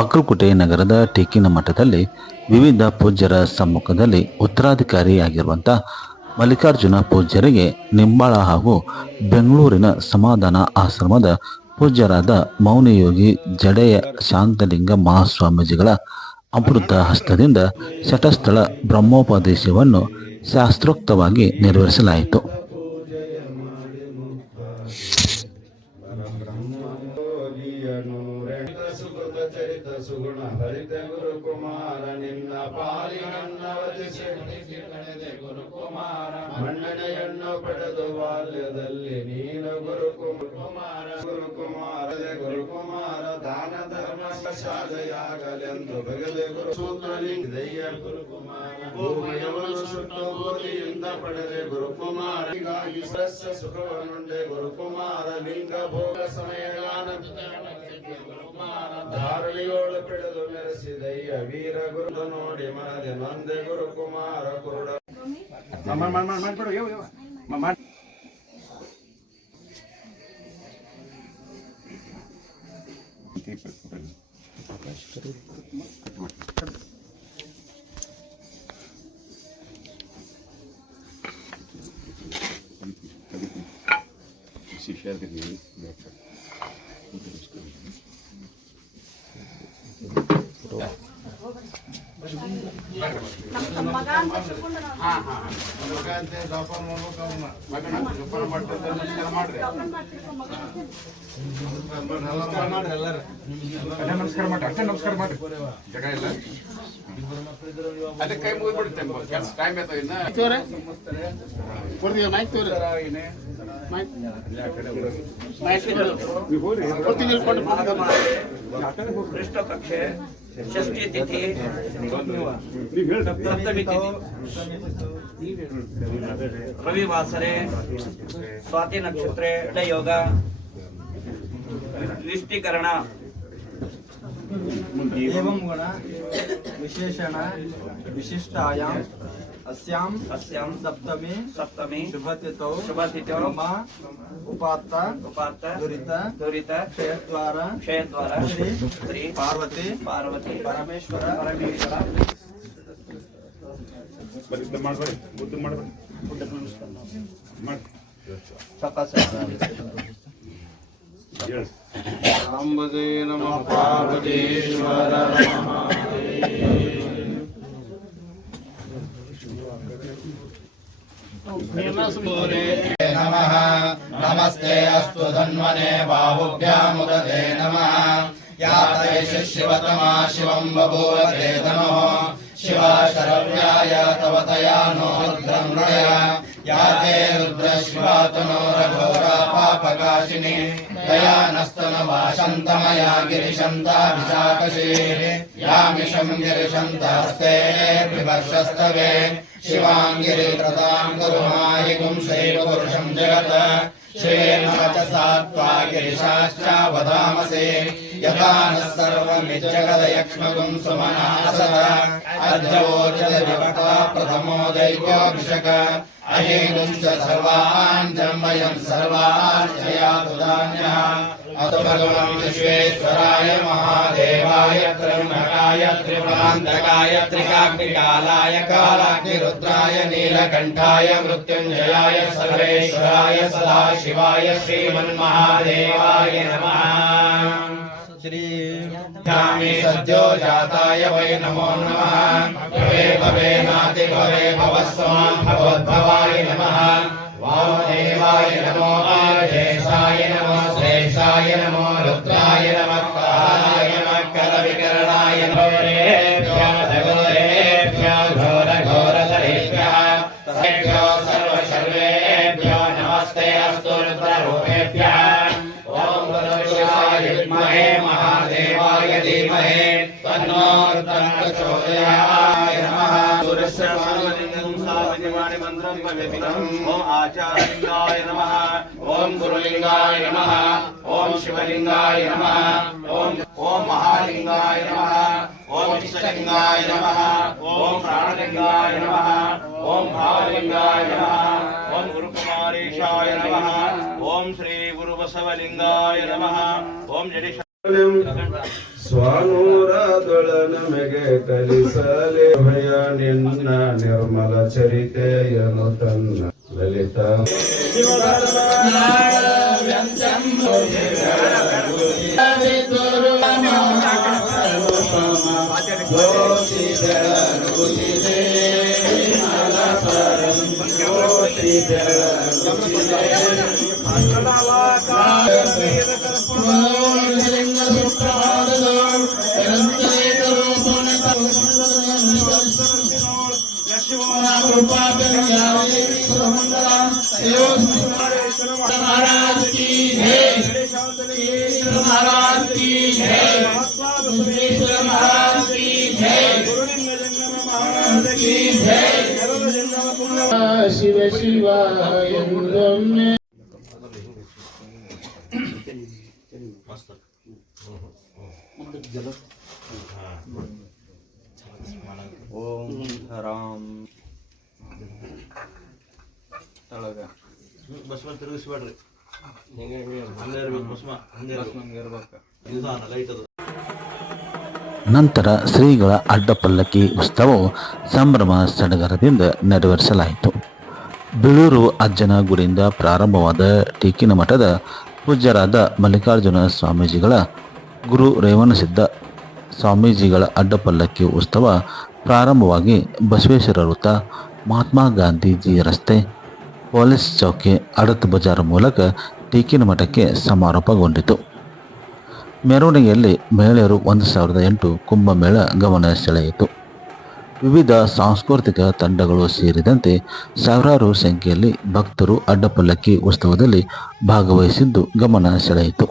ಬಾಗಲಕೋಟೆ ನಗರದ ಟೇಕಿನ ಮಠದಲ್ಲಿ ವಿವಿಧ ಪೂಜ್ಯರ ಸಮ್ಮುಖದಲ್ಲಿ ಉತ್ತರಾಧಿಕಾರಿಯಾಗಿರುವಂಥ ಮಲ್ಲಿಕಾರ್ಜುನ ಪೂಜ್ಯರಿಗೆ ನಿಂಬಾಳ ಹಾಗೂ ಬೆಂಗಳೂರಿನ ಸಮಾಧಾನ ಆಶ್ರಮದ ಪೂಜ್ಯರಾದ ಮೌನಿಯೋಗಿ ಜಡೆಯ ಶಾಂತಲಿಂಗ ಮಹಾಸ್ವಾಮೀಜಿಗಳ ಅಮೃತ ಹಸ್ತದಿಂದ ಶಟಸ್ಥಳ ಬ್ರಹ್ಮೋಪದೇಶವನ್ನು ಶಾಸ್ತ್ರೋಕ್ತವಾಗಿ ನೆರವೇರಿಸಲಾಯಿತು. ಚರಿತ ಸುಗುಣ ಹರಿತ ಗುರು ಕುಮಾರ ನಿನ್ನ ಪಾಲಿನನ್ನವತಿಸಿ ಗುರುಕುಮಾರ ಮನ್ನಣೆಯನ್ನು ಪಡೆದು ಬಾಲ್ಯದಲ್ಲಿ ನೀನು ಗುರುಕುಮಾರ ಗುರುಕುಮಾರ ದಾನ ಧರ್ಮ ಶಾಲೆಯಾಗಲೆಂದು ಬಗೆದೆ ಗುರು ಸೂತ್ರಲಿಂಗಯ್ಯ ಗುರುಕುಮಾರ ಭೂಮಯವನ್ನು ಸುಟ್ಟು ಬೋಧಿಯಿಂದ ಪಡೆದೆ ಗುರುಕುಮಾರ ಹೀಗಾಗಿ ಸಸ್ಯ ಸುಖವನ್ನುಂಡೆ ಗುರುಕುಮಾರ ಲಿಂಗ ಭೋಗ ಸಮಯಗಾನ ಧಾರಣಿಯೋಳು ಪಡೆದು ಮೆರೆಸಿದಯ್ಯ ವೀರ ಗುರು ನೋಡಿ ಮನದೆ ನೊಂದೆ ಗುರುಕುಮಾರ ಕುರುಡ ನಮಸ್ಕಾರ ಮಾಡ್ರಿ ಜಗ ಇಲ್ಲ ಅದೇ ಕೈ ಮುಗಿದ್ಬಿಡುತ್ತೆ ಟೈಮ್ ಆಯ್ತು ಕೃಷ್ಣ ಪಕ್ಷೆ ಷಷ್ಠಿ ತಿಥಿ ಸಪ್ತಮಿ ತಿಥಿ ರವಿವಾಸರೆ ಸ್ವಾತಿ ನಕ್ಷತ್ರೆ ಯೋಗ ನಿಷ್ಠೀಕರಣ एवं गुण विशेषण विशिष्टायां अस्यां सप्तमी शुभतिथौ उपात्त दुरित क्षयद्वारा श्री पार्वती परमेश्वर ಅಂಬದೇ ನಮಃ ಪಾರ್ವತೀಶ್ವರ नमः नमस्ते अस्तु धन्वने बाहुभ्यामुदते नमः याते शिवतमा शिवं बभूव ते तनोः शिवा शरव्याय तव तया नो रुद्रं रय याते रुद्रशिवा तनोरघोरा पापकाशिनी दया नस्तनवा शन्तमया गिरिशन्ता विशाकशी यामिषं गिरिशन्तास्ते विवर्षस्तवे शिवाङ्गिरित्रतां कुरुमाहि पुंसैव पुरुषं जगत् श्रेण वचसा त्वा गिरिशाश्च वदामसे यथा नः सर्वमिज्जगदयक्ष्मगुं सुमनासद अद्यवोचदविवक्ता प्रथमो दैव्योऽभिषक अहेगुं च सर्वान् जन्मयं सर्वाश्चयातु धान्यः अतो भगवन् विश्वेश्वराय महादेवाय त्र्यम्बकाय त्रिपुरान्तकाय त्रिकाग्निकालाय कालाग्निरुद्राय नीलकण्ठाय मृत्युञ्जयाय सर्वेश्वराय सदाशिवाय श्रीमन्महादेवाय नमः। श्री ध्यामे सद्यो जाताय वै नमो नमः। भवे भवे नाति भवे भवस्वान् भगवद्भवाय नमः। वामदेवाय नमो आजेशाय नमो श्रेष्ठाय नमो रुद्राय नमः कालाय नमः कलविकरणाय घोरेभ्यो घोरघोरधरेभ्यः तस्भ्यो सर्वशर्वेभ्यो नमस्ते अस्तु रुद्ररूपेभ्यः। ॐ गुरुशिवाय विद्महे महादेवाय धीमहि तन्नो रुद्रः प्रचोदयात् नमः। मंत्रं भवेदिनम् ॐ आचार्यलिंगाय नमः। ॐ गुरुलिंगाय नमः। ॐ शिवलिंगाय नमः। ॐ महालिंगाय नमः। ॐ इष्टलिंगाय नमः। ॐ प्राणलिंगाय नमः। ॐ भावलिंगाय नमः। ॐ गुरुकुमारेशाय नमः। ॐ श्री गुरुबसवलिंगाय नमः। ॐ जडेश ಸ್ವಾನೂರದೊಳ ನಮಗೆ ಕಲಿಸಲೆ ಭಯ ನಿನ್ನ ನಿರ್ಮಲ ಚರಿತೆಯನು ತನ್ನ ಲಲಿತ ಶಿವ ಶಿವ ಎಂದೊಮ್ಮೆ ಓಂ ರಾಮ್ ತಳಗ ಬಸವ ತಿರುಗಿಸ್ಬೇಡ್ರಿ ನಂತರ ಶ್ರೀಗಳ ಅಡ್ಡಪಲ್ಲಕ್ಕಿ ಉತ್ಸವವು ಸಂಭ್ರಮ ಸಡಗರದಿಂದ ನೆರವೇರಿಸಲಾಯಿತು. ಬೀಳೂರು ಅಜ್ಜನ ಗುಡಿಯಿಂದ ಪ್ರಾರಂಭವಾದ ಟೀಕಿನ ಮಠದ ಪೂಜ್ಯರಾದ ಮಲ್ಲಿಕಾರ್ಜುನ ಸ್ವಾಮೀಜಿಗಳ ಗುರು ರೇವಣಸಿದ್ದ ಸ್ವಾಮೀಜಿಗಳ ಅಡ್ಡಪಲ್ಲಕ್ಕಿ ಉತ್ಸವ ಪ್ರಾರಂಭವಾಗಿ ಬಸವೇಶ್ವರ ವೃತ್ತ, ಮಹಾತ್ಮ ಗಾಂಧೀಜಿ ರಸ್ತೆ, ಪೊಲೀಸ್ ಚೌಕಿ, ಅಡತ್ ಬಜಾರ್ ಮೂಲಕ ಟೀಕಿನ ಮಠಕ್ಕೆ ಸಮಾರೋಪಗೊಂಡಿತು. ಮೆರವಣಿಗೆಯಲ್ಲಿ ಮಹಿಳೆಯರು 1008 ಕುಂಭಮೇಳ ಗಮನ ಸೆಳೆಯಿತು. ವಿವಿಧ ಸಾಂಸ್ಕೃತಿಕ ತಂಡಗಳು ಸೇರಿದಂತೆ ಸಾವಿರಾರು ಸಂಖ್ಯೆಯಲ್ಲಿ ಭಕ್ತರು ಅಡ್ಡಪಲ್ಲಕ್ಕಿ ಉತ್ಸವದಲ್ಲಿ ಭಾಗವಹಿಸಿದ್ದು ಗಮನ ಸೆಳೆಯಿತು.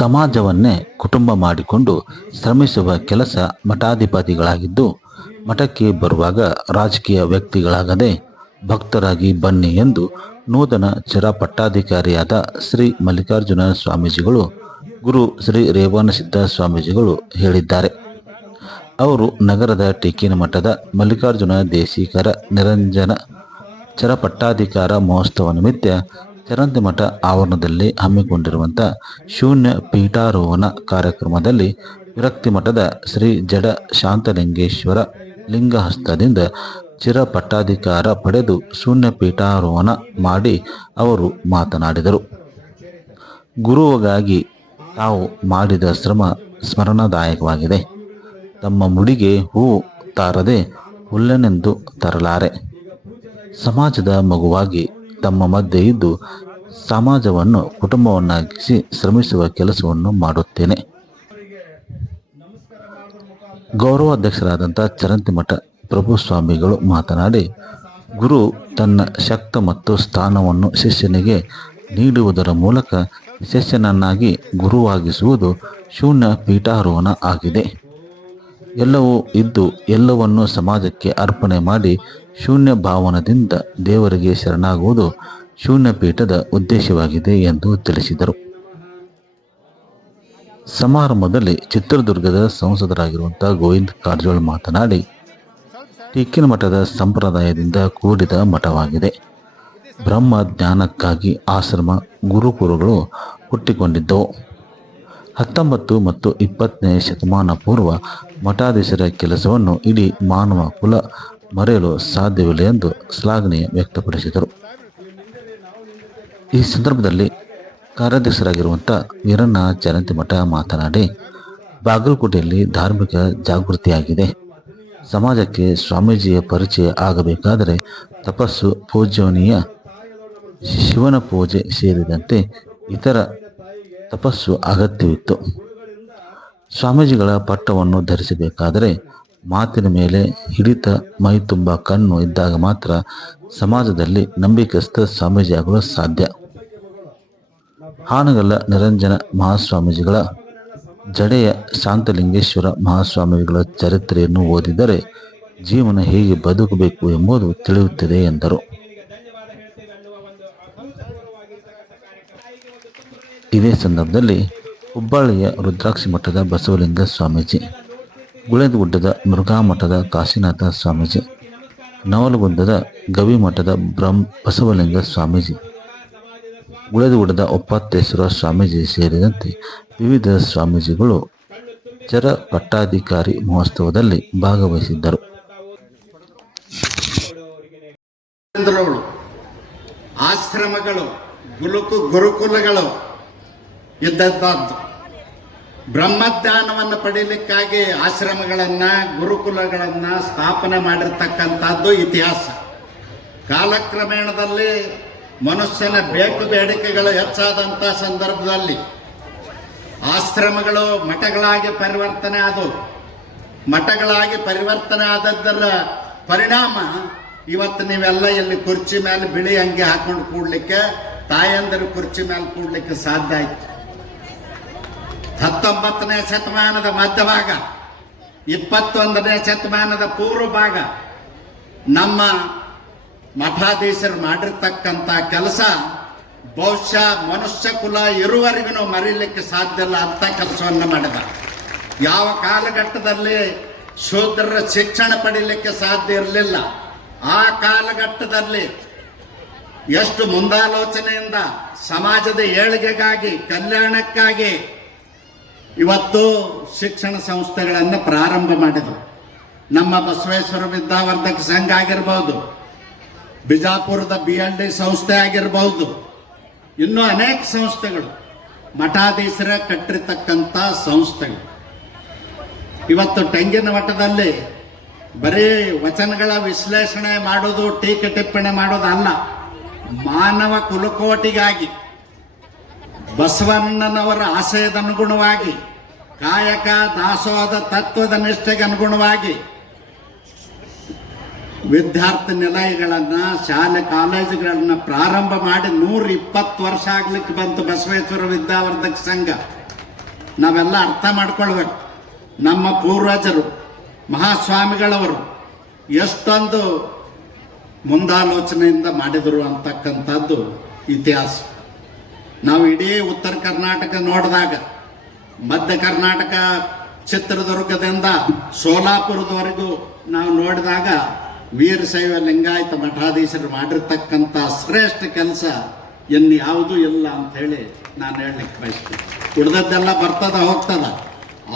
ಸಮಾಜವನ್ನೇ ಕುಟುಂಬ ಮಾಡಿಕೊಂಡು ಶ್ರಮಿಸುವ ಕೆಲಸ ಮಠಾಧಿಪತಿಗಳಾಗಿದ್ದು, ಮಠಕ್ಕೆ ಬರುವಾಗ ರಾಜಕೀಯ ವ್ಯಕ್ತಿಗಳಾಗದೆ ಭಕ್ತರಾಗಿ ಬನ್ನಿ ಎಂದು ನೂತನ ಚರಪಟ್ಟಾಧಿಕಾರಿಯಾದ ಶ್ರೀ ಮಲ್ಲಿಕಾರ್ಜುನ ಸ್ವಾಮೀಜಿಗಳು ಗುರು ಶ್ರೀ ರೇವಣಸಿದ್ಧ ಸ್ವಾಮೀಜಿಗಳು ಹೇಳಿದ್ದಾರೆ. ಅವರು ನಗರದ ಟೀಕಿನ ಮಠದ ಮಲ್ಲಿಕಾರ್ಜುನ ದೇಶಿಕರ ನಿರಂಜನ ಚರಪಟ್ಟಾಧಿಕಾರ ಮಹೋತ್ಸವ ನಿಮಿತ್ತ ಚರಂತಿ ಮಠ ಆವರಣದಲ್ಲಿ ಹಮ್ಮಿಕೊಂಡಿರುವಂಥ ಶೂನ್ಯ ಪೀಠಾರೋಹಣ ಕಾರ್ಯಕ್ರಮದಲ್ಲಿ ವಿರಕ್ತಿ ಮಠದ ಶ್ರೀ ಜಡ ಶಾಂತಲಿಂಗೇಶ್ವರ ಲಿಂಗಹಸ್ತದಿಂದ ಚಿರಪಟ್ಟಾಧಿಕಾರ ಪಡೆದು ಶೂನ್ಯ ಪೀಠಾರೋಹಣ ಮಾಡಿ ಅವರು ಮಾತನಾಡಿದರು. ಗುರುವಿಗಾಗಿ ತಾವು ಮಾಡಿದ ಶ್ರಮ ಸ್ಮರಣಾದಾಯಕವಾಗಿದೆ. ತಮ್ಮ ಮುಡಿಗೆ ಹೂವು ತಾರದೆ ಹುಲ್ಲನೆಂದು ತರಲಾರೆ. ಸಮಾಜದ ಮಗುವಾಗಿ ತಮ್ಮ ಮಧ್ಯೆ ಇದ್ದು ಸಮಾಜವನ್ನು ಕುಟುಂಬವನ್ನಾಗಿಸಿ ಶ್ರಮಿಸುವ ಕೆಲಸವನ್ನು ಮಾಡುತ್ತೇನೆ. ಗೌರವಾಧ್ಯಕ್ಷರಾದಂಥ ಚರಂತಿ ಮಠ ಪ್ರಭು ಸ್ವಾಮಿಗಳು ಮಾತನಾಡಿ, ಗುರು ತನ್ನ ಶಕ್ತ ಮತ್ತು ಸ್ಥಾನವನ್ನು ಶಿಷ್ಯನಿಗೆ ನೀಡುವುದರ ಮೂಲಕ ಶಿಷ್ಯನನ್ನಾಗಿ ಗುರುವಾಗಿಸುವುದು ಶೂನ್ಯ ಪೀಠಾರೋಹಣ ಆಗಿದೆ. ಎಲ್ಲವೂ ಇದ್ದು ಎಲ್ಲವನ್ನು ಸಮಾಜಕ್ಕೆ ಅರ್ಪಣೆ ಮಾಡಿ ಶೂನ್ಯ ಭಾವನದಿಂದ ದೇವರಿಗೆ ಶರಣಾಗುವುದು ಶೂನ್ಯ ಪೀಠದ ಉದ್ದೇಶವಾಗಿದೆ ಎಂದು ತಿಳಿಸಿದರು. ಸಮಾರಂಭದಲ್ಲಿ ಚಿತ್ರದುರ್ಗದ ಸಂಸದರಾಗಿರುವಂಥ ಗೋವಿಂದ ಕಾರಜೋಳ ಮಾತನಾಡಿ, ಟೀಕಿನ ಮಠದ ಸಂಪ್ರದಾಯದಿಂದ ಕೂಡಿದ ಮಠವಾಗಿದೆ. ಬ್ರಹ್ಮ ಜ್ಞಾನಕ್ಕಾಗಿ ಆಶ್ರಮ ಗುರುಕುಲಗಳು ಹುಟ್ಟಿಕೊಂಡಿದ್ದವು. 19 ಮತ್ತು 20ನೇ ಶತಮಾನ ಪೂರ್ವ ಮಠಾಧೀಶರ ಕೆಲಸವನ್ನು ಇಡೀ ಮಾನವ ಕುಲ ಮರೆಯಲು ಸಾಧ್ಯವಿಲ್ಲ ಎಂದು ಶ್ಲಾಘನೆ ವ್ಯಕ್ತಪಡಿಸಿದರು. ಈ ಸಂದರ್ಭದಲ್ಲಿ ಕಾರ್ಯಾಧ್ಯಕ್ಷರಾಗಿರುವಂಥ ವೀರಣ್ಣ ಚರಂತಿ ಮಠ ಮಾತನಾಡಿ, ಬಾಗಲಕೋಟೆಯಲ್ಲಿ ಧಾರ್ಮಿಕ ಜಾಗೃತಿಯಾಗಿದೆ. ಸಮಾಜಕ್ಕೆ ಸ್ವಾಮೀಜಿಯ ಪರಿಚಯ ಆಗಬೇಕಾದರೆ ತಪಸ್ಸು, ಪೂಜನೀಯ ಶಿವನ ಪೂಜೆ ಸೇರಿದಂತೆ ಇತರ ತಪಸ್ಸು ಅಗತ್ಯವಿತ್ತು. ಸ್ವಾಮೀಜಿಗಳ ಪಟ್ಟವನ್ನು ಧರಿಸಬೇಕಾದರೆ ಮಾತಿನ ಮೇಲೆ ಹಿಡಿತ, ಮೈ ತುಂಬ ಕಣ್ಣು ಇದ್ದಾಗ ಮಾತ್ರ ಸಮಾಜದಲ್ಲಿ ನಂಬಿಕಸ್ಥ ಸ್ವಾಮೀಜಿಯಾಗಲು ಸಾಧ್ಯ. ಹಾನಗಲ್ಲ ನಿರಂಜನ ಮಹಾಸ್ವಾಮೀಜಿಗಳ, ಜಡೆಯ ಶಾಂತಲಿಂಗೇಶ್ವರ ಮಹಾಸ್ವಾಮಿಗಳ ಚರಿತ್ರೆಯನ್ನು ಓದಿದರೆ ಜೀವನ ಹೇಗೆ ಬದುಕಬೇಕು ಎಂಬುದು ತಿಳಿಯುತ್ತದೆ ಎಂದರು. ಇದೇ ಸಂದರ್ಭದಲ್ಲಿ ಹುಬ್ಬಳ್ಳಿಯ ರುದ್ರಾಕ್ಷಿ ಮಠದ ಬಸವಲಿಂಗ ಸ್ವಾಮೀಜಿ, ಗುಳೇದಗುಡ್ಡದ ಮುರುಘಾ ಮಠದ ಕಾಶಿನಾಥ ಸ್ವಾಮೀಜಿ, ನವಲಗುಂದದ ಗವಿ ಮಠದ ಬಸವಲಿಂಗ ಸ್ವಾಮೀಜಿ, ಗುಳೇದಗುಡ್ಡದ ಒಪ್ಪತ್ತೇಶ್ವರ ಸ್ವಾಮೀಜಿ ಸೇರಿದಂತೆ ವಿವಿಧ ಸ್ವಾಮೀಜಿಗಳು ಚರಪಟ್ಟಾಧಿಕಾರಿ ಮಹೋತ್ಸವದಲ್ಲಿ ಭಾಗವಹಿಸಿದ್ದರು. ಆಶ್ರಮಗಳು, ಗುರುಕುಲಗಳು ಇದ್ದದ್ದು. ಬ್ರಹ್ಮಜ್ಞಾನವನ್ನು ಪಡೀಲಿಕ್ಕಾಗಿ ಆಶ್ರಮಗಳನ್ನು, ಗುರುಕುಲಗಳನ್ನು ಸ್ಥಾಪನೆ ಮಾಡಿರ್ತಕ್ಕಂಥದ್ದು ಇತಿಹಾಸ. ಕಾಲಕ್ರಮೇಣದಲ್ಲಿ ಮನುಷ್ಯನ ಬೇಡಿಕೆಗಳು ಹೆಚ್ಚಾದಂಥ ಸಂದರ್ಭದಲ್ಲಿ ಆಶ್ರಮಗಳು ಮಠಗಳಾಗಿ ಪರಿವರ್ತನೆ ಆದವು. ಮಠಗಳಾಗಿ ಪರಿವರ್ತನೆ ಆದದ್ದರ ಪರಿಣಾಮ ಇವತ್ತು ನೀವೆಲ್ಲ ಇಲ್ಲಿ ಕುರ್ಚಿ ಮೇಲೆ ಬಿಳಿ ಅಂಗಿ ಹಾಕೊಂಡು ಕೂಡ್ಲಿಕ್ಕೆ, ತಾಯಂದರು ಕುರ್ಚಿ ಮೇಲೆ ಕೂಡ್ಲಿಕ್ಕೆ ಸಾಧ್ಯ ಆಯ್ತು. 19ನೇ ಶತಮಾನದ ಮಧ್ಯಭಾಗ, 21ನೇ ಶತಮಾನದ ಪೂರ್ವ ಭಾಗ ನಮ್ಮ ಮಠಾಧೀಶರು ಮಾಡಿರ್ತಕ್ಕಂಥ ಕೆಲಸ ಬಹುಶಃ ಮನುಷ್ಯ ಕುಲ ಇರುವರೆಗೂ ಮರೀಲಿಕ್ಕೆ ಸಾಧ್ಯ ಇಲ್ಲ ಅಂತ ಕೆಲಸವನ್ನು ಮಾಡಿದ. ಯಾವ ಕಾಲಘಟ್ಟದಲ್ಲಿ ಶೂದ್ರರ ಶಿಕ್ಷಣ ಪಡೀಲಿಕ್ಕೆ ಸಾಧ್ಯ ಇರಲಿಲ್ಲ, ಆ ಕಾಲಘಟ್ಟದಲ್ಲಿ ಎಷ್ಟು ಮುಂದಾಲೋಚನೆಯಿಂದ ಸಮಾಜದ ಏಳಿಗೆಗಾಗಿ, ಕಲ್ಯಾಣಕ್ಕಾಗಿ ಇವತ್ತು ಶಿಕ್ಷಣ ಸಂಸ್ಥೆಗಳನ್ನು ಪ್ರಾರಂಭ ಮಾಡಿದರು. ನಮ್ಮ ಬಸವೇಶ್ವರ ವಿದ್ಯಾವರ್ಧಕ ಸಂಘ ಆಗಿರ್ಬೋದು, ಬಿಜಾಪುರದ BLD ಸಂಸ್ಥೆ ಆಗಿರ್ಬೋದು, ಇನ್ನೂ ಅನೇಕ ಸಂಸ್ಥೆಗಳು ಮಠಾಧೀಶರ ಕಟ್ಟಿರ್ತಕ್ಕಂಥ ಸಂಸ್ಥೆಗಳು. ಇವತ್ತು ಟೆಂಗಿನ ಮಠದಲ್ಲಿ ಬರೀ ವಚನಗಳ ವಿಶ್ಲೇಷಣೆ ಮಾಡೋದು, ಟೀಕೆ ಟಿಪ್ಪಣಿ ಮಾಡೋದಲ್ಲ, ಮಾನವ ಕುಲಕೋಟಿಗಾಗಿ ಬಸವಣ್ಣನವರ ಆಶಯದನುಗುಣವಾಗಿ, ಕಾಯಕ ದಾಸೋಹದ ತತ್ವದ ನಿಷ್ಠೆಗೆ ಅನುಗುಣವಾಗಿ ವಿದ್ಯಾರ್ಥಿ ನಿಲಯಗಳನ್ನು, ಶಾಲೆ ಕಾಲೇಜುಗಳನ್ನು ಪ್ರಾರಂಭ ಮಾಡಿ 120 ವರ್ಷ ಆಗ್ಲಿಕ್ಕೆ ಬಂತು ಬಸವೇಶ್ವರ ವಿದ್ಯಾವರ್ಧಕ ಸಂಘ. ನಾವೆಲ್ಲ ಅರ್ಥ ಮಾಡ್ಕೊಳ್ಬೇಕು, ನಮ್ಮ ಪೂರ್ವಜರು ಮಹಾಸ್ವಾಮಿಗಳವರು ಎಷ್ಟೊಂದು ಮುಂದಾಲೋಚನೆಯಿಂದ ಮಾಡಿದರು ಅಂತಕ್ಕಂಥದ್ದು ಇತಿಹಾಸ. ನಾವು ಇಡೀ ಉತ್ತರ ಕರ್ನಾಟಕ ನೋಡಿದಾಗ, ಮಧ್ಯ ಕರ್ನಾಟಕ ಚಿತ್ರದುರ್ಗದಿಂದ ಸೋಲಾಪುರದವರೆಗೂ ನಾವು ನೋಡಿದಾಗ ವೀರಶೈವ ಲಿಂಗಾಯತ ಮಠಾಧೀಶರು ಮಾಡಿರ್ತಕ್ಕಂಥ ಶ್ರೇಷ್ಠ ಕೆಲಸ ಇನ್ಯಾವುದೂ ಇಲ್ಲ ಅಂಥೇಳಿ ನಾನು ಹೇಳಲಿಕ್ಕೆ ಬಯಸ್ತೀನಿ. ಉಳಿದದ್ದೆಲ್ಲ ಬರ್ತದ ಹೋಗ್ತದ.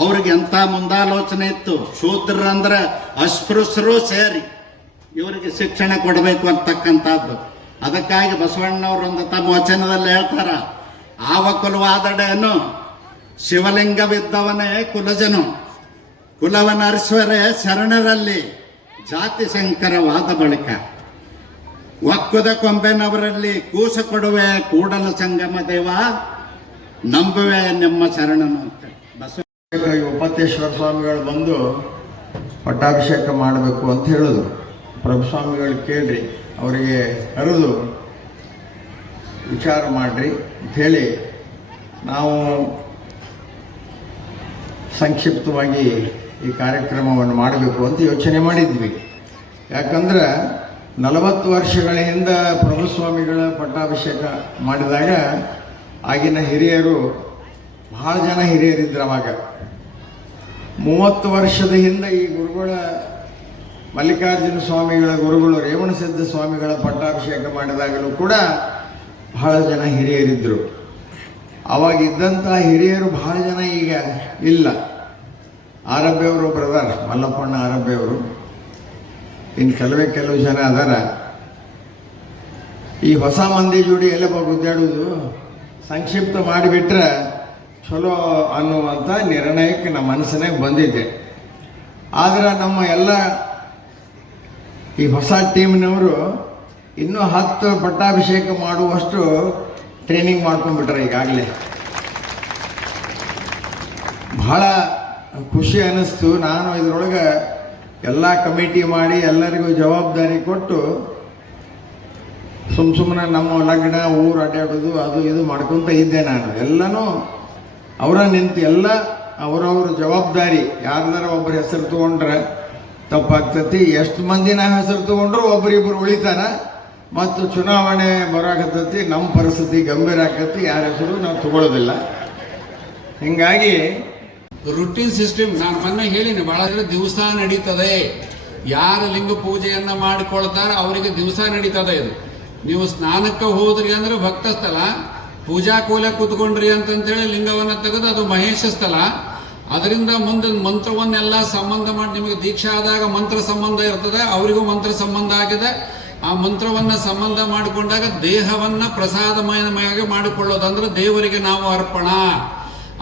ಅವ್ರಿಗೆ ಎಂಥ ಮುಂದಾಲೋಚನೆ ಇತ್ತು. ಶೂದ್ರಂದ್ರೆ ಅಸ್ಪೃಶ್ಯರು ಸೇರಿ ಇವರಿಗೆ ಶಿಕ್ಷಣ ಕೊಡಬೇಕು ಅಂತಕ್ಕಂಥದ್ದು. ಅದಕ್ಕಾಗಿ ಬಸವಣ್ಣವರೊಂದು ತಮ್ಮ ವಚನದಲ್ಲಿ ಹೇಳ್ತಾರ, ಆವ ಕುಲವಾದಡೇನು ಶಿವಲಿಂಗವಿದ್ದವನೇ ಕುಲಜನು, ಕುಲವನರಿಸುವರೆ ಶರಣರಲ್ಲಿ ಜಾತಿ ಸಂಕರವಾದ ಬಳಿಕ, ಒಕ್ಕುದ ಕೊಂಬೆನವರಲ್ಲಿ ಕೂಸ ಕೊಡುವೆ ಕೂಡಲ ಸಂಗಮ ದೇವ, ನಂಬುವೆ ನಿಮ್ಮ ಶರಣನು ಅಂತ ಬಸವ ಒಪ್ಪತ್ತೇಶ್ವರ ಸ್ವಾಮಿಗಳು ಬಂದು ಪಟ್ಟಾಭಿಷೇಕ ಮಾಡಬೇಕು ಅಂತ ಹೇಳಿದ್ರು. ಪ್ರಭು ಸ್ವಾಮಿಗಳು ಕೇಳ್ರಿ, ಅವರಿಗೆ ಕರೆದು ವಿಚಾರ ಮಾಡ್ರಿ ಅಂಥೇಳಿ ನಾವು ಸಂಕ್ಷಿಪ್ತವಾಗಿ ಈ ಕಾರ್ಯಕ್ರಮವನ್ನು ಮಾಡಬೇಕು ಅಂತ ಯೋಚನೆ ಮಾಡಿದ್ವಿ. ಯಾಕಂದ್ರೆ 40 ವರ್ಷಗಳ ಹಿಂದೆ ಪ್ರಭು ಸ್ವಾಮಿಗಳ ಪಟ್ಟಾಭಿಷೇಕ ಮಾಡಿದಾಗ ಆಗಿನ ಹಿರಿಯರು ಬಹಳ ಜನ ಹಿರಿಯರಿದ್ರು. ಅವಾಗ 30 ವರ್ಷದ ಹಿಂದೆ ಈ ಗುರುಗಳ ಮಲ್ಲಿಕಾರ್ಜುನ ಸ್ವಾಮಿಗಳ ಗುರುಗಳು ರೇವಣಸಿದ್ಧ ಸ್ವಾಮಿಗಳ ಪಟ್ಟಾಭಿಷೇಕ ಮಾಡಿದಾಗಲೂ ಕೂಡ ಬಹಳ ಜನ ಹಿರಿಯರಿದ್ದರು. ಅವಾಗಿದ್ದಂಥ ಹಿರಿಯರು ಬಹಳ ಜನ ಈಗ ಇಲ್ಲ. ಆರಬ್ಯವರು ಬ್ರದರ್ ಮಲ್ಲಪ್ಪಣ್ಣ ಆರಬ್ಯವರು, ಇನ್ನು ಕೆಲವು ಜನ ಅದಾರ. ಈ ಹೊಸ ಮಂದಿ ಜೋಡಿ ಎಲ್ಲ ಗುದ್ದಾಡುವುದು ಸಂಕ್ಷಿಪ್ತ ಮಾಡಿಬಿಟ್ರೆ ಚಲೋ ಅನ್ನುವಂಥ ನಿರ್ಣಯಕ್ಕೆ ನಮ್ಮ ಮನಸ್ಸಿನಾಗ ಬಂದಿದ್ದೆ. ಆದ್ರೆ ನಮ್ಮ ಎಲ್ಲ ಈ ಹೊಸ ಟೀಮ್ನವರು ಇನ್ನೂ 10 ಪಟ್ಟಾಭಿಷೇಕ ಮಾಡುವಷ್ಟು ಟ್ರೈನಿಂಗ್ ಮಾಡ್ಕೊಂಡ್ಬಿಟ್ರೆ ಈಗಾಗಲೇ. ಬಹಳ ಖುಷಿ ಅನ್ನಿಸ್ತು. ನಾನು ಇದರೊಳಗೆ ಎಲ್ಲ ಕಮಿಟಿ ಮಾಡಿ ಎಲ್ಲರಿಗೂ ಜವಾಬ್ದಾರಿ ಕೊಟ್ಟು ಸುಮ್ಮನೆ ನಮ್ಮ ಲಗ್ನ ಊರು ಅಡ್ಡಾಡೋದು ಅದು ಇದು ಮಾಡ್ಕೊತ ಇದ್ದೆ. ನಾನು ಎಲ್ಲನೂ ಅವರ ನಿಂತು ಎಲ್ಲ ಅವರವ್ರ ಜವಾಬ್ದಾರಿ. ಯಾರ್ದಾರ ಒಬ್ಬರ ಹೆಸರು ತೊಗೊಂಡ್ರೆ ತಪ್ಪಾಗ್ತತಿ. ಎಷ್ಟು ಮಂದಿನ ಹೆಸರು ತೊಗೊಂಡ್ರು ಒಬ್ಬರಿಬ್ಬರು ಉಳಿತಾರ. ಮತ್ತು ಚುನಾವಣೆ ಬರಾಕತ್ತತಿ, ನಮ್ಮ ಪರಿಸ್ಥಿತಿ ಗಂಭೀರ ಆಕತಿ, ಯಾರ ಹೆಸರು ನಾವು ತಗೊಳ್ಳೋದಿಲ್ಲ. ಹಿಂಗಾಗಿ ರುಟೀನ್ ಸಿಸ್ಟಮ್ ನಾನು ಮೊನ್ನೆ ಹೇಳಿನಿ, ಬಹಳ ದಿವಸ ನಡೀತದೆ. ಯಾರು ಲಿಂಗ ಪೂಜೆಯನ್ನ ಮಾಡಿಕೊಳ್ತಾರೆ ಅವರಿಗೆ ದಿವಸ ನಡೀತದೆ. ಇದು ನೀವು ಸ್ನಾನಕ್ಕೆ ಹೋದ್ರಿ ಅಂದ್ರೆ ಭಕ್ತ ಸ್ಥಳ, ಪೂಜಾ ಕೋಲ ಕೂತ್ಕೊಂಡ್ರಿ ಅಂತಂತೇಳಿ ಲಿಂಗವನ್ನ ತೆಗೆದು ಅದು ಮಹೇಶ ಸ್ಥಳ. ಅದರಿಂದ ಮುಂದೆ ಮಂತ್ರವನ್ನೆಲ್ಲ ಸಂಬಂಧ ಮಾಡಿ, ನಿಮಗೆ ದೀಕ್ಷಾ ಆದಾಗ ಮಂತ್ರ ಸಂಬಂಧ ಇರ್ತದೆ, ಅವರಿಗೂ ಮಂತ್ರ ಸಂಬಂಧ ಆಗಿದೆ. ಆ ಮಂತ್ರವನ್ನ ಸಂಬಂಧ ಮಾಡಿಕೊಂಡಾಗ ದೇಹವನ್ನ ಪ್ರಸಾದಮಯವಾಗಿ ಮಾಡಿಕೊಳ್ಳೋದಂದ್ರೆ ದೇವರಿಗೆ ನಾವು ಅರ್ಪಣ.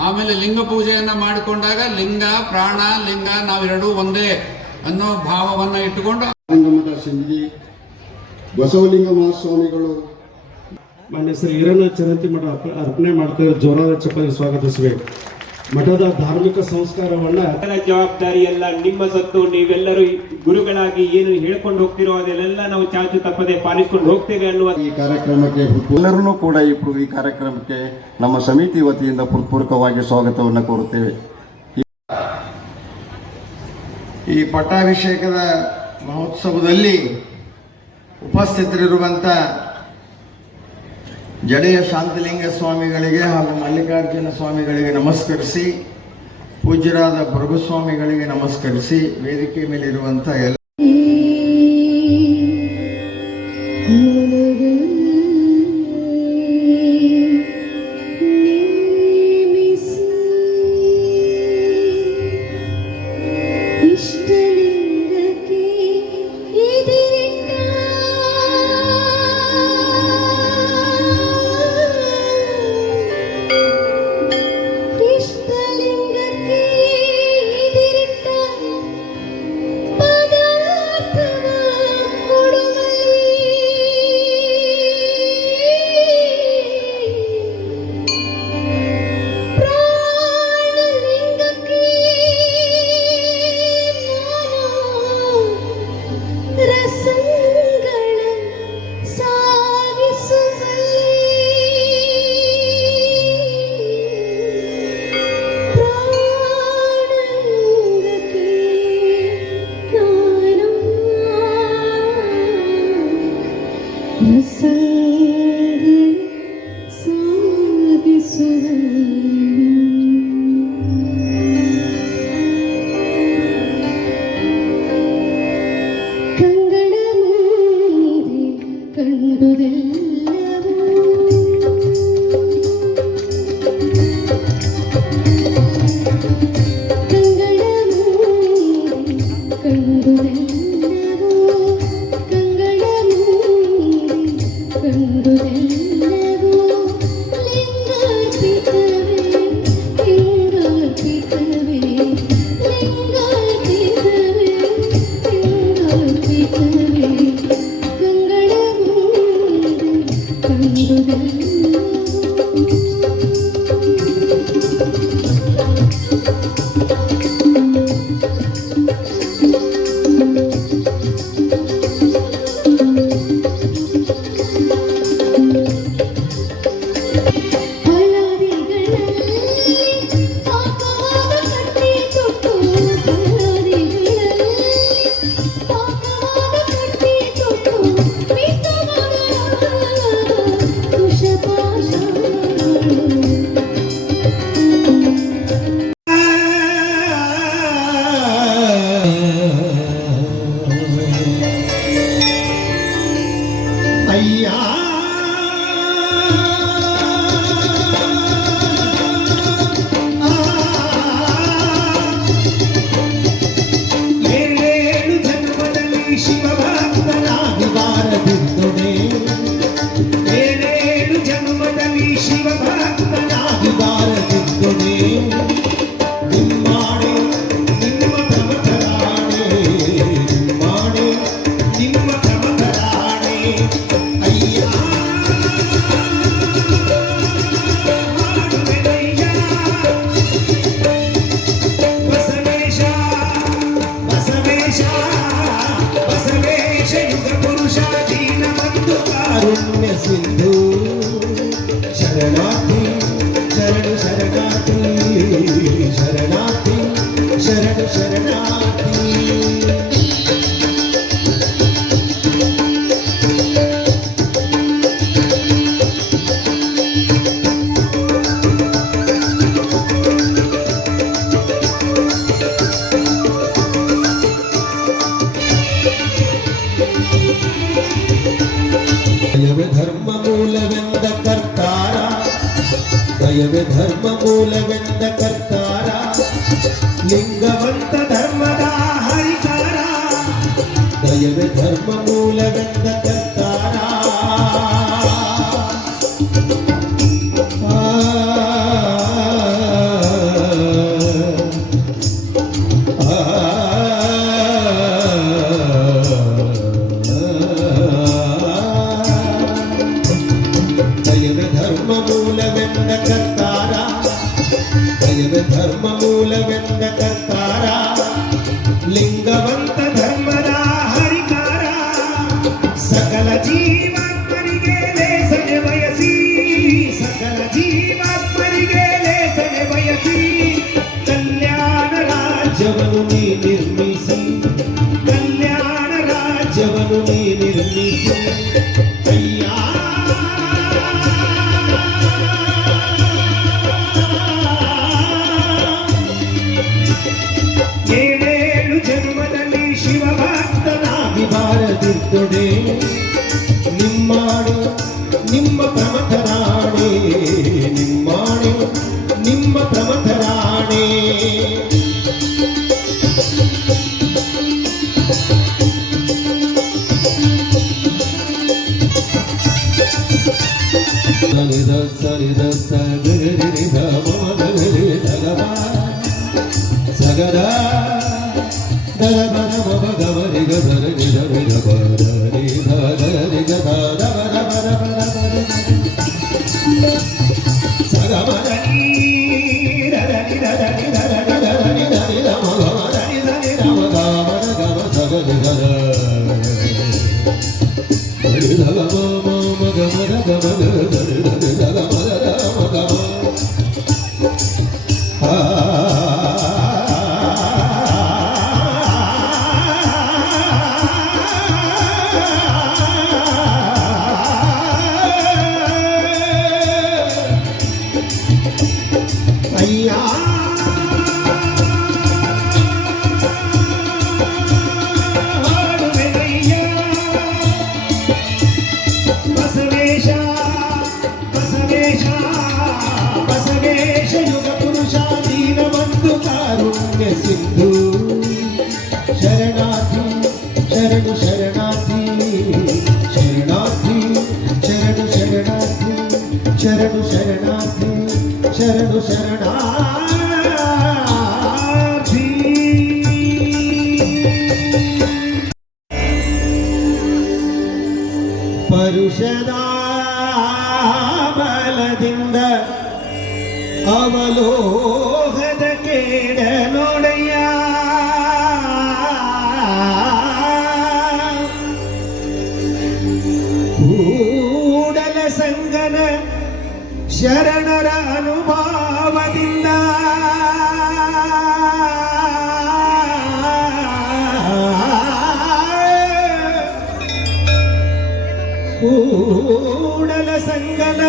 ಆಮೇಲೆ ಲಿಂಗ ಪೂಜೆಯನ್ನ ಮಾಡಿಕೊಂಡಾಗ ಲಿಂಗ ಪ್ರಾಣ ಲಿಂಗ ನಾವೆರಡೂ ಒಂದೇ ಅನ್ನೋ ಭಾವವನ್ನ ಇಟ್ಟುಕೊಂಡು ಮಠ ಸಿಂದಗಿ ಬಸವಲಿಂಗ ಮಹಾಸ್ವಾಮಿಗಳು ಮಾನ್ಯ ಶ್ರೀ ಈರಣ್ಣ ಚರಂತಿ ಮಠ ಅರ್ಪಣೆ ಮಾಡ್ತಾರೆ. ಜೋರಾದ ಚಪ್ಪಾಳೆ ಸ್ವಾಗತಿಸಬೇಕು. ಮಠದ ಧಾರ್ಮಿಕ ಸಂಸ್ಕಾರವನ್ನ ಜವಾಬ್ದಾರಿ ಎಲ್ಲ ನಿಮ್ಮ ಸತ್ತು. ನೀವೆಲ್ಲರೂ ಗುರುಗಳಾಗಿ ಏನು ಹೇಳ್ಕೊಂಡು ಹೋಗ್ತಿರೋ ಅದೆಲ್ಲ ನಾವು ಚಾಚು ತಪ್ಪದೆ ಪಾಲಿಸ್ಕೊಂಡು ಹೋಗ್ತೇವೆ ಅನ್ನುವ ಈ ಕಾರ್ಯಕ್ರಮಕ್ಕೆ ಎಲ್ಲರೂ ಕೂಡ ಈ ಕಾರ್ಯಕ್ರಮಕ್ಕೆ ನಮ್ಮ ಸಮಿತಿ ವತಿಯಿಂದ ಹೃತ್ಪೂರ್ವಕವಾಗಿ ಸ್ವಾಗತವನ್ನು ಕೋರುತ್ತೇವೆ. ಈ ಪಟ್ಟಾಭಿಷೇಕದ ಮಹೋತ್ಸವದಲ್ಲಿ ಉಪಸ್ಥಿತರಿರುವಂಥ ಜಡೆಯ ಶಾಂತಲಿಂಗ ಸ್ವಾಮಿಗಳಿಗೆ ಹಾಗೂ ಮಲ್ಲಿಕಾರ್ಜುನ ಸ್ವಾಮಿಗಳಿಗೆ ನಮಸ್ಕರಿಸಿ, ಪೂಜ್ಯರಾದ ಪ್ರಭುಸ್ವಾಮಿಗಳಿಗೆ ನಮಸ್ಕರಿಸಿ, ವೇದಿಕೆ ಮೇಲಿರುವಂಥ ಎಲ್ಲ ಪದ ದಯವೇ ಧರ್ಮ ಮೂಲವೆಂದ ಕರ್ತಾರ ಲಿಂಗವಂತ ಧರ್ಮದ ಹರಿಕಾರ ದಯವೇ ಧರ್ಮ ಮೂಲವೆಂದ ಕರ್ತಾರ ಧರ್ಮ ಮೂಲವೆಂದ ಕರ್ತಾರ ಲಿಂಗವಂತ ಧರ್ಮದ ಹರಿಕಾರ ಸಕಲ ಜೀವಾತ್ಮರಿಗೆ ಲೇಸನೆ ಬಯಸಿ ಸಕಲ ಜೀವಾತ್ಮರಿಗೆ ಲೇಸನೆ ಬಯಸಿ ಕಲ್ಯಾಣ ರಾಜ್ಯವನ್ನು ನೀ ನಿರ್ಮಿಸಿ ಕಲ್ಯಾಣ ರಾಜ್ಯವನ್ನು ನೀ ನಿರ್ಮಿಸಿ ಏಳೇಳು ಜನ್ಮದಲ್ಲಿ ಶಿವಭಕ್ತನಾಗಿ ಬಾರದಿದ್ದೊಡೆ ನಿಮ್ಮಾಣೆ ನಿಮ್ಮ ಪ್ರಮಥರಾಣೆ ನಿಮ್ಮಾಣೆ ನಿಮ್ಮ ಪ್ರಮಥರಾಣೆ ಸನಿದ ಸನಿದ ಸಗರಿದ ಮಗರಿ ಸಗಮ ಸಗದ ದರಬರ ಮಮ ಗಮರಿ ಗದರ ನಿದ ವಿದ ಬದರಿ ಸಗರಿ ಗದ ಬರ ಬರ ಬರ ಸಗಮರಿ ದರನಿ ದರನಿ ದರನಿ ದರನಿ ದರನಿ ರಮ ಗಮ ದರಿ ಸರಿ ರಮ ಗಮ ಗಮ ಸಗರಿ ಗದ ದರಿ ಧಗ ಮಮ ಗಮ ಗಮ ದರಿ ದರಿ ಧಗ ಮಮ ಗಮ ಗಮ ಸಿಂಧು ಶರಣಾರ್ಥಿ ಶರಣು ಶರಣಾರ್ಥಿ ಶರಣಾರ್ಥಿ ಶರಣು ಶರಣಾರ್ಥಿ ಶರಣು ಶರಣಾರ್ಥಿ ಶರಣು ಶರಣಾರ್ಥಿ ಪರುಷದ ಬಲದಿಂದ ಅವಲೋಹದ ಕೇಡ ನೋಡಯ್ಯ ಕೂಡಲ ಸಂಗನ ಶರಣರ ಅನುಭಾವದಿಂದ ಕೂಡಲ ಸಂಗನ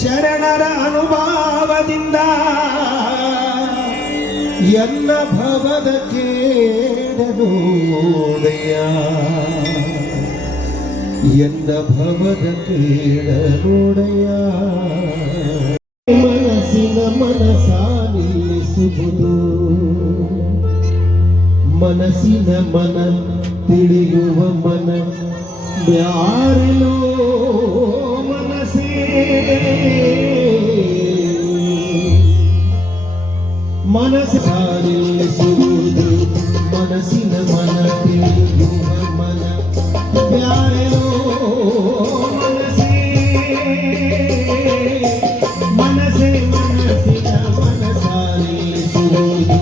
ಶರಣರ ಅನುಭಾವದಿಂದ ಎನ್ನ ಭವದ ಕೇಡನೋದಯ ಎನ್ನ ಭವದ ಕೇಡನೋದಯ ಮನಸ್ಸಿನ ಮನಸಾನಿಸುವುದು ಮನಸ್ಸಿನ ಮನ ತಿಳಿಯುವ ಮನ ಯಾರಿಲೋ ಮನಸ್ಸೇ ಮನಸ್ಸಾರಿಸುವುದು ಮನಸ್ಸಿನ ಮನ ತಿಳಿಯುವ ಮನ ಯಾರಿಲೋ ಮನಸ್ಸೇ ಮನಸ್ಸೇ ಮನಸ್ಸಿನ ಮನಸಾರಿಸುವುದು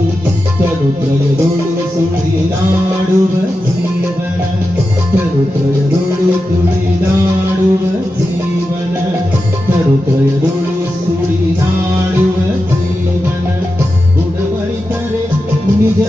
ತನುತ್ರಯದೊಳು ಸುಳಿದಾಡುವ ಜೀವನ ತನುತ್ರಯದೊಳು ತುಳಿದಾಡುವ ಜೀವನ ತನುತ್ರಯದೊಳು ಸುಳಿದಾಡುವ ಜೀವನ ಗುಣವರಿತರೆ ನಿಜ